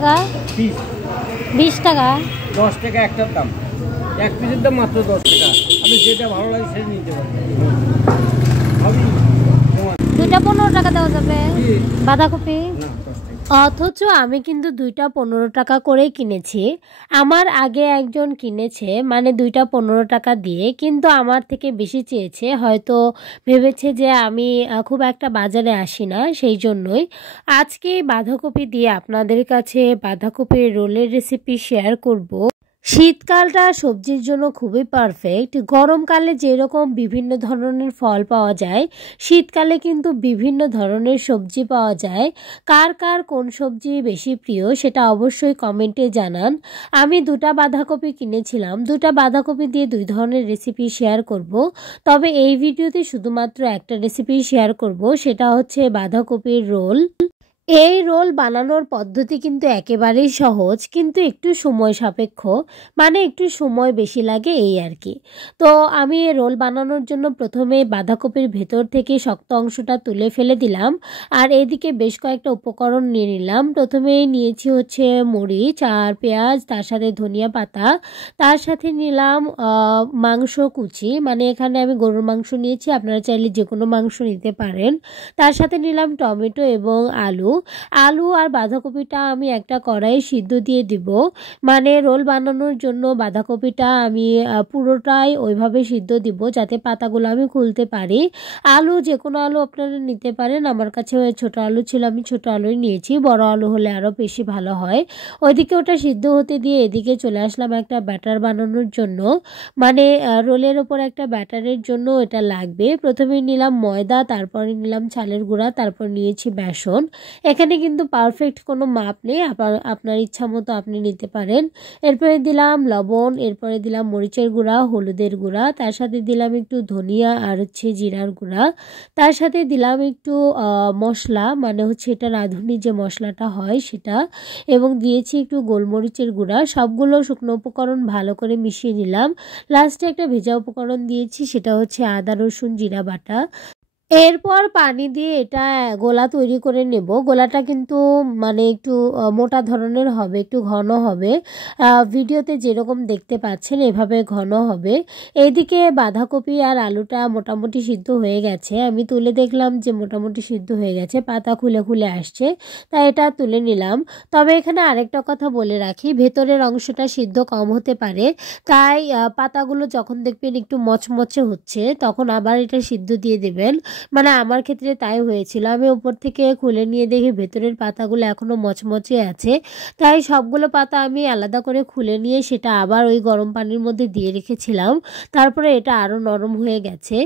টাকা পিস 20 টাকা 10 টাকা একটার দাম, এক পিসের দাম মাত্র 10 টাকা। আপনি যেটা ভালো লাগে সেটা নিতে পারেন। দুইটা 15 টাকা দেওয়া যাবে বাঁধাকপি। না 10 টাকা। অথচ আমি কিন্তু দুইটা 15 টাকা করেই কিনেছি। আমার আগে একজন কিনেছে মানে দুইটা 15 টাকা দিয়ে, কিন্তু আমার থেকে বেশি চেয়েছে, হয়তো ভেবেছে যে আমি খুব একটা বাজারে আসি না, সেই জন্যই। আজকে বাঁধাকপি দিয়ে আপনাদের কাছে বাঁধাকপির রোলের রেসিপি শেয়ার করব। শীতকালটা সবজির জন্য খুবই পারফেক্ট। গরমকালে যেরকম বিভিন্ন ধরনের ফল পাওয়া যায়, শীতকালে কিন্তু বিভিন্ন ধরনের সবজি পাওয়া যায়। কার কার কোন সবজি বেশি প্রিয় সেটা অবশ্যই কমেন্টে জানান। আমি দুটা বাঁধাকপি কিনেছিলাম, দুটা বাঁধাকপি দিয়ে দুই ধরনের রেসিপি শেয়ার করব। তবে এই ভিডিওতে শুধুমাত্র একটা রেসিপি শেয়ার করব, সেটা হচ্ছে বাঁধাকপির রোল। এই রোল বানানোর পদ্ধতি কিন্তু একেবারেই সহজ, কিন্তু একটু সময় সাপেক্ষ, মানে একটু সময় বেশি লাগে এই আর কি। তো আমি এই রোল বানানোর জন্য প্রথমে বাঁধাকপির ভেতর থেকে শক্ত অংশটা তুলে ফেলে দিলাম, আর এদিকে বেশ কয়েকটা উপকরণ নিয়ে নিলাম। প্রথমে নিয়েছি হচ্ছে মরিচ আর পেঁয়াজ, তার সাথে ধনিয়া পাতা, তার সাথে নিলাম মাংস কুচি, মানে এখানে আমি গরুর মাংস নিয়েছি, আপনারা চাইলে যে কোনো মাংস নিতে পারেন। তার সাথে নিলাম টমেটো এবং আলু। আলু আর বাঁধাকপিটা আমি একটা কড়াইয়ে সিদ্ধ দিয়ে দিব, মানে রোল বানানোর জন্য বাঁধাকপিটা আমি পুরোটাই ওইভাবে সিদ্ধ দিব যাতে পাতাগুলো আমি খুলতে পারি। আলু যে কোনো আলু আপনারা নিতে পারেন, আমার কাছে ছোট আলু ছিল, আমি ছোট আলুই নিয়েছি, বড় আলু হলে আরও বেশি ভালো হয়। ওইদিকে ওটা সিদ্ধ হতে দিয়ে এদিকে চলে আসলাম একটা ব্যাটার বানানোর জন্য, মানে রোলের ওপর একটা ব্যাটারের জন্য এটা লাগবে। প্রথমে নিলাম ময়দা, তারপরে নিলাম চালের গুঁড়া, তারপর নিয়েছি বেসন। এখানে কিন্তু পারফেক্ট কোনো মাপ নেই, আপনার ইচ্ছা মতো আপনি নিতে পারেন। এরপরে দিলাম লবণ, এরপরে দিলাম মরিচের গুঁড়া, হলুদের গুঁড়া, তার সাথে দিলাম একটু ধনিয়া আর হচ্ছে জিরার গুঁড়া, তার সাথে দিলাম একটু মশলা, মানে হচ্ছে এটা রাঁধুনি যে মশলাটা হয় সেটা, এবং দিয়েছি একটু গোলমরিচের গুঁড়া। সবগুলো শুকনো উপকরণ ভালো করে মিশিয়ে নিলাম। লাস্টে একটা ভেজা উপকরণ দিয়েছি, সেটা হচ্ছে আদা রসুন জিরা বাটা। এরপর পানি দিয়ে এটা গোলা তৈরি করে নেব। গোলাটা কিন্তু মানে একটু মোটা ধরনের হবে, একটু ঘন হবে, ভিডিওতে যেরকম দেখতে পাচ্ছেন এভাবে ঘন হবে। এইদিকে বাঁধাকপি আর আলুটা মোটামুটি সিদ্ধ হয়ে গেছে, আমি তুলে দেখলাম যে মোটামুটি সিদ্ধ হয়ে গেছে, পাতা খুলে খুলে আসছে, তাই এটা তুলে নিলাম। তবে এখানে আরেকটা কথা বলে রাখি, ভেতরের অংশটা সিদ্ধ কম হতে পারে, তাই পাতাগুলো যখন দেখবেন একটু মচমচে হচ্ছে তখন আবার এটা সিদ্ধ দিয়ে দেবেন। মানে আমার ক্ষেত্রে তাই হয়েছিল, আমি উপর থেকে খুলে নিয়ে দেখি ভেতরের পাতাগুলো এখনও মচমচে আছে, তাই সবগুলো পাতা আমি আলাদা করে খুলে নিয়ে সেটা আবার ওই গরম পানির মধ্যে দিয়ে রেখেছিলাম, তারপরে এটা আরও নরম হয়ে গেছে।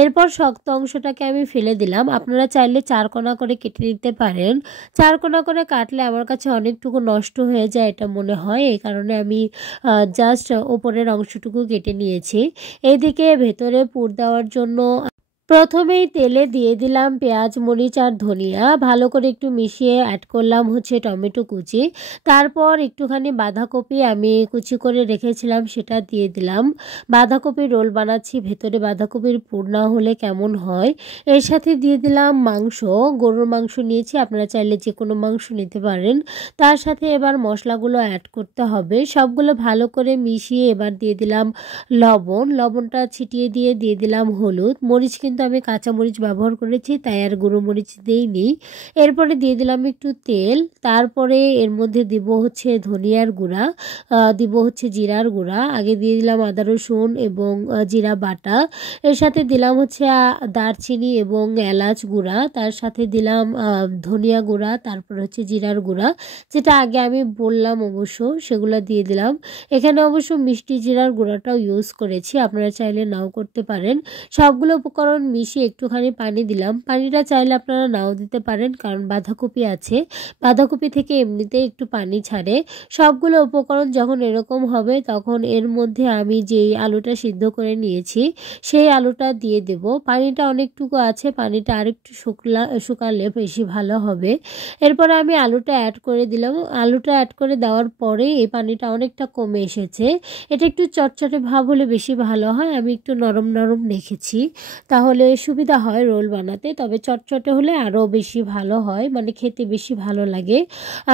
এরপর শক্ত অংশটাকে আমি ফেলে দিলাম। আপনারা চাইলে 4 কোনা করে কেটে নিতে পারেন, 4 কোনা করে কাটলে আমার কাছে অনেকটুকু নষ্ট হয়ে যায় এটা মনে হয়, এই কারণে আমি জাস্ট ওপরের অংশটুকু কেটে নিয়েছি। এইদিকে ভেতরে পুর দেওয়ার জন্য প্রথমেই তেলে দিয়ে দিলাম পেঁয়াজ মরিচ আর ধনিয়া, ভালো করে একটু মিশিয়ে অ্যাড করলাম হচ্ছে টমেটো কুচি, তারপর একটুখানি বাঁধাকপি আমি কুচি করে রেখেছিলাম সেটা দিয়ে দিলাম। বাঁধাকপির রোল বানাচ্ছি, ভেতরে বাঁধাকপির পুর না হলে কেমন হয়। এর সাথে দিয়ে দিলাম মাংস, গরুর মাংস নিয়েছি, আপনারা চাইলে যে কোনো মাংস নিতে পারেন। তার সাথে এবার মশলাগুলো অ্যাড করতে হবে, সবগুলো ভালো করে মিশিয়ে এবার দিয়ে দিলাম লবণ, লবণটা ছিটিয়ে দিয়ে দিলাম হলুদ। মরিচ কিন্তু আমি কাঁচা মরিচ ব্যবহার করেছি, তাই আর গুঁড়ো মরিচ দিইনি। এরপরে দিয়ে দিলাম একটু তেল, তারপরে এর মধ্যে দিব হচ্ছে ধনিয়ার গুঁড়া, দিব হচ্ছে জিরার গুঁড়া, আগে দিয়ে দিলাম আদা রসুন এবং জিরা বাটা, এর সাথে দিলাম হচ্ছে দারচিনি এবং এলাচ গুঁড়া, তার সাথে দিলাম ধনিয়া গুঁড়া, তারপর হচ্ছে জিরার গুঁড়া, যেটা আগে আমি বললাম অবশ্য সেগুলো দিয়ে দিলাম। এখানে অবশ্য মিষ্টি জিরার গুঁড়াটাও ইউজ করেছি, আপনারা চাইলে নাও করতে পারেন। সবগুলো উপকরণ মিশিয়ে একটুখানি পানি দিলাম, পানিটা চাইলে আপনারা নাও দিতে পারেন কারণ বাঁধাকপি আছে, বাঁধাকপি থেকে এমনিতে একটু পানি ছাড়ে। সবগুলো উপকরণ যখন এরকম হবে তখন এর মধ্যে আমি যেই আলুটা সিদ্ধ করে নিয়েছি সেই আলুটা দিয়ে দেব। পানিটা অনেকটুকু আছে, পানিটা আরেকটু শুকালে বেশি ভালো হবে। এরপরে আমি আলুটা অ্যাড করে দিলাম, আলুটা অ্যাড করে দেওয়ার পরে এই পানিটা অনেকটা কমে এসেছে। এটা একটু চটচটে ভাব হলে বেশি ভালো হয়, আমি একটু নরম নরম রেখেছি, তাহলে তাহলে সুবিধা হয় রোল বানাতে। তবে চটচটে হলে আরও বেশি ভালো হয়, মানে খেতে বেশি ভালো লাগে।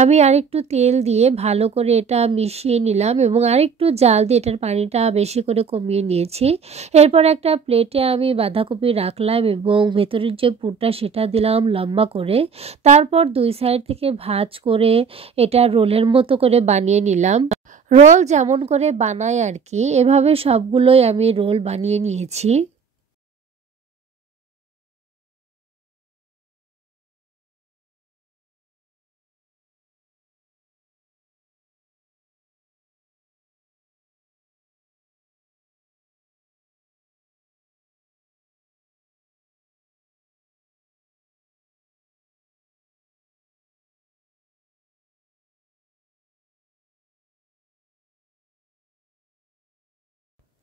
আমি আরেকটু তেল দিয়ে ভালো করে এটা মিশিয়ে নিলাম এবং আরেকটু জাল দিয়ে এটার পানিটা বেশি করে কমিয়ে নিয়েছি। এরপর একটা প্লেটে আমি বাঁধাকপি রাখলাম এবং ভেতরের যে পুরটা সেটা দিলাম লম্বা করে। তারপর 2 সাইড থেকে ভাঁজ করে এটা রোলের মতো করে বানিয়ে নিলাম। রোল যেমন করে বানাই আর কি, এভাবে সবগুলোই আমি রোল বানিয়ে নিয়েছি।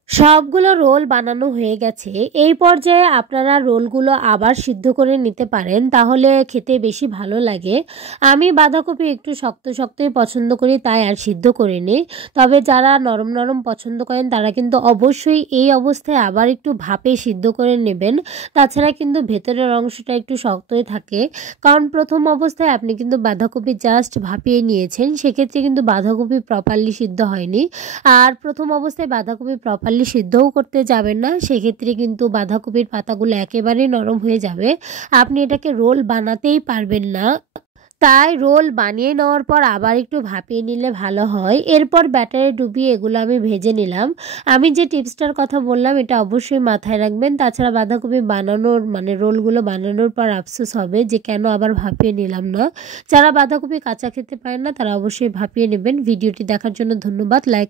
সবগুলো রোল বানানো হয়ে গেছে। এই পর্যায়ে আপনারা রোলগুলো আবার সিদ্ধ করে নিতে পারেন, তাহলে খেতে বেশি ভালো লাগে। আমি বাঁধাকপি একটু শক্ত শক্তই পছন্দ করি, তাই আর সিদ্ধ করে নিই। তবে যারা নরম নরম পছন্দ করেন তারা কিন্তু অবশ্যই এই অবস্থায় আবার একটু ভাপে সিদ্ধ করে নেবেন। তাছাড়া কিন্তু ভেতরের অংশটা একটু শক্তই থাকে, কারণ প্রথম অবস্থায় আপনি কিন্তু বাঁধাকপি জাস্ট ভাপিয়ে নিয়েছেন, সেক্ষেত্রে কিন্তু বাঁধাকপি প্রপারলি সিদ্ধ হয়নি। আর প্রথম অবস্থায় বাঁধাকপি প্রপারলি সিদ্ধও করতে যাবেন না, সেক্ষেত্রে কিন্তু বাঁধাকপির পাতাগুলো একেবারেই নরম হয়ে যাবে, আপনি এটাকে রোল বানাতেই পারবেন না। তাই রোল বানিয়ে নেওয়ার পর আবার একটু ভাপিয়ে নিলে ভালো হয়। এরপর ব্যাটারে ডুবিয়ে এগুলো আমি ভেজে নিলাম। আমি যে টিপসটার কথা বললাম এটা অবশ্যই মাথায় রাখবেন, তাছাড়া বাঁধাকপি বানানোর মানে রোলগুলো বানানোর পর আফসোস হবে যে কেন আবার ভাপিয়ে নিলাম না। যারা বাঁধাকপি কাঁচা খেতে পারেন না তারা অবশ্যই ভাপিয়ে নেবেন। ভিডিওটি দেখার জন্য ধন্যবাদ। লাইক